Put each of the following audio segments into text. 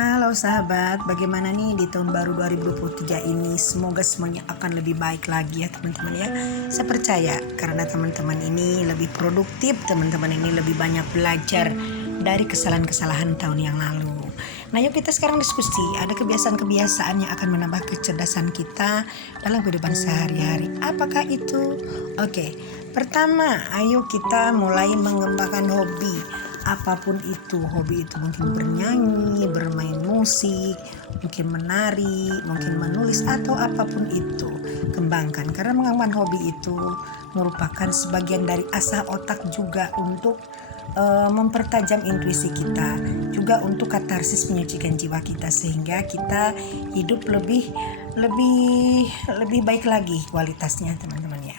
Halo sahabat, bagaimana nih di tahun baru 2023 ini? Semoga semuanya akan lebih baik lagi ya teman-teman ya. Saya percaya karena teman-teman ini lebih produktif, teman-teman ini lebih banyak belajar dari kesalahan-kesalahan tahun yang lalu. Nah yuk kita sekarang diskusi, ada kebiasaan-kebiasaan yang akan menambah kecerdasan kita dalam kehidupan sehari-hari. Apakah itu? Oke, pertama ayo kita mulai mengembangkan hobi. Apapun itu, hobi itu mungkin bernyanyi, bermain musik, mungkin menari, mungkin menulis atau apapun itu, kembangkan karena mengembangkan hobi itu merupakan sebagian dari asah otak juga untuk mempertajam intuisi kita, juga untuk katarsis menyucikan jiwa kita sehingga kita hidup lebih baik lagi kualitasnya teman-teman ya.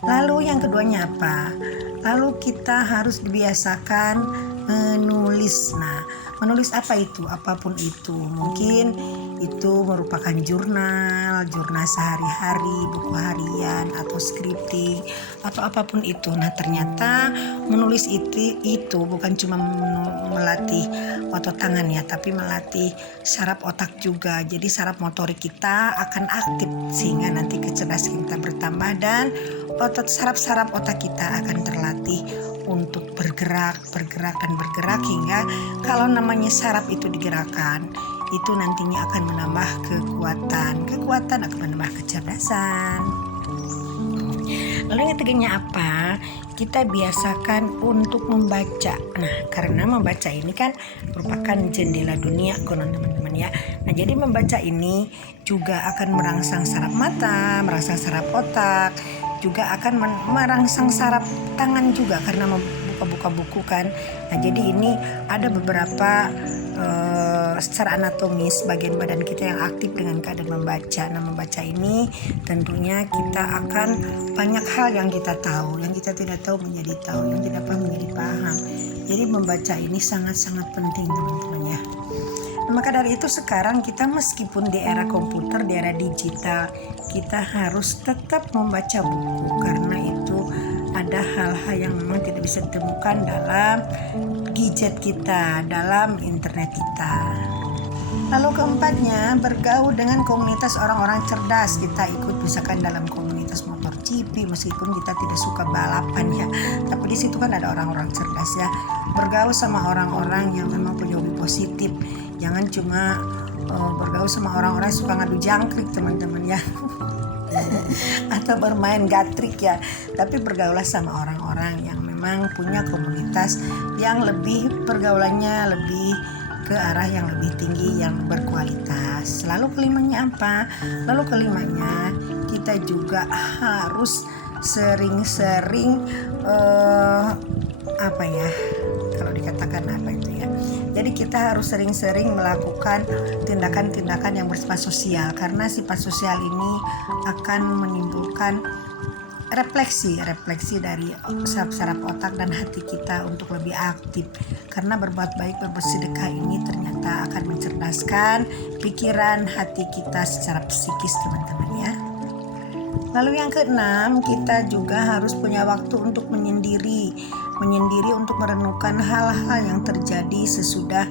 Lalu yang keduanya apa? Lalu kita harus dibiasakan menulis. Nah, menulis apa itu? Apapun itu. Mungkin itu merupakan jurnal sehari-hari, buku harian atau scripting atau apapun itu. Nah, ternyata menulis itu bukan cuma melatih otot tangan ya, tapi melatih saraf otak juga. Jadi saraf motorik kita akan aktif sehingga nanti kecerdasan kita bertambah dan saraf-saraf otak kita akan terlatih untuk bergerak hingga kalau namanya saraf itu digerakkan itu nantinya akan menambah kekuatan akan menambah kecerdasan. Lalu yang ketiganya apa? Kita biasakan untuk membaca. Nah, karena membaca ini kan merupakan jendela dunia konon teman-teman ya. Nah, jadi membaca ini juga akan merangsang saraf mata, merangsang saraf otak, juga akan merangsang saraf tangan juga karena membuka buku kan. Nah, jadi ini ada beberapa secara anatomis bagian badan kita yang aktif dengan keadaan membaca. Nah, membaca ini tentunya kita akan banyak hal yang kita tahu, yang kita tidak tahu menjadi tahu, yang tidak paham menjadi paham. Jadi membaca ini sangat-sangat penting teman-teman ya. Nah, maka dari itu sekarang kita meskipun di era komputer, di era digital, kita harus tetap membaca buku karena itu ada hal-hal yang memang tidak bisa ditemukan dalam gadget kita, dalam internet kita. Lalu keempatnya, bergaul dengan komunitas orang-orang cerdas. Kita ikut misalkan dalam komunitas motor GP meskipun kita tidak suka balapan ya, tapi di situ kan ada orang-orang cerdas ya. Bergaul sama orang-orang yang memang punya hobi positif. Jangan cuma bergaul sama orang-orang yang suka ngadu jangkrik teman-teman ya. Atau bermain gatrik ya, tapi bergaulah sama orang-orang yang memang punya komunitas yang lebih pergaulannya lebih ke arah yang lebih tinggi, yang berkualitas. Lalu kelimanya apa? Lalu kelimanya kita juga harus sering-sering apa ya, kalau dikatakan apa itu ya, jadi kita harus sering-sering melakukan tindakan-tindakan yang bersifat sosial karena sifat sosial ini akan menimbulkan refleksi dari saraf otak dan hati kita untuk lebih aktif karena berbuat baik, berbuat sedekah ini ternyata akan mencerdaskan pikiran hati kita secara psikis teman-teman ya. Lalu yang keenam, kita juga harus punya waktu untuk menyendiri untuk merenungkan hal-hal yang terjadi sesudah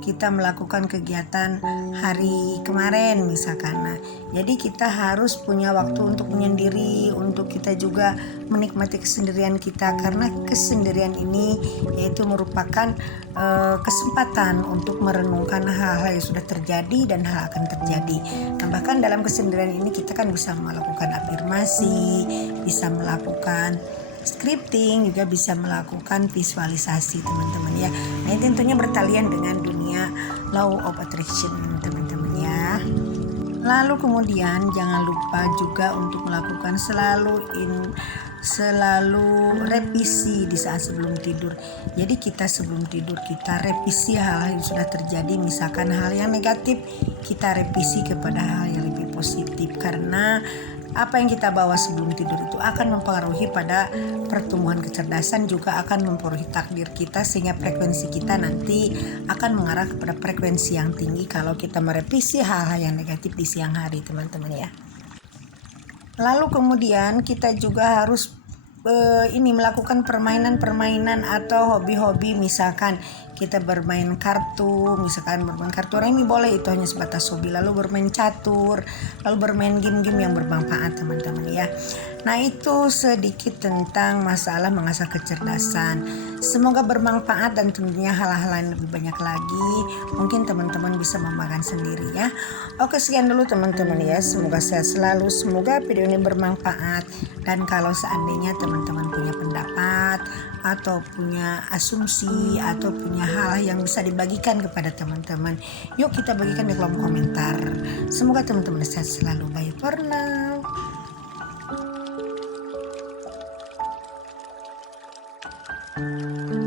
kita melakukan kegiatan hari kemarin misalkan. Nah, jadi kita harus punya waktu untuk menyendiri, untuk kita juga menikmati kesendirian kita karena kesendirian ini yaitu merupakan kesempatan untuk merenungkan hal-hal yang sudah terjadi dan hal akan terjadi. Nah, bahkan dalam kesendirian ini kita kan bisa melakukan afirmasi, bisa melakukan scripting, juga bisa melakukan visualisasi teman-teman ya. Nah, ini tentunya bertalian dengan dunia law of attraction teman-teman ya. Lalu kemudian jangan lupa juga untuk melakukan selalu revisi di saat sebelum tidur. Jadi kita sebelum tidur kita revisi hal-hal yang sudah terjadi, misalkan hal yang negatif kita revisi kepada hal yang lebih positif karena apa yang kita bawa sebelum tidur itu akan mempengaruhi pada pertumbuhan kecerdasan, juga akan mempengaruhi takdir kita sehingga frekuensi kita nanti akan mengarah kepada frekuensi yang tinggi kalau kita merevisi hal-hal yang negatif di siang hari teman-teman ya. Lalu kemudian kita juga harus melakukan permainan atau hobi-hobi, misalkan kita bermain kartu, misalkan bermain kartu remi boleh, itu hanya sebatas hobi. Lalu bermain catur, lalu bermain game-game yang bermanfaat teman-teman ya. Nah itu sedikit tentang masalah mengasah kecerdasan. Semoga bermanfaat dan tentunya hal-hal lain lebih banyak lagi mungkin teman-teman bisa memakan sendiri ya. Oke, sekian dulu teman-teman ya. Semoga sehat selalu, semoga video ini bermanfaat. Dan kalau seandainya teman-teman punya pendapat atau punya asumsi atau punya hal yang bisa dibagikan kepada teman-teman, yuk kita bagikan di kolom komentar. Semoga teman-teman sehat selalu. Bye for now. Thank you.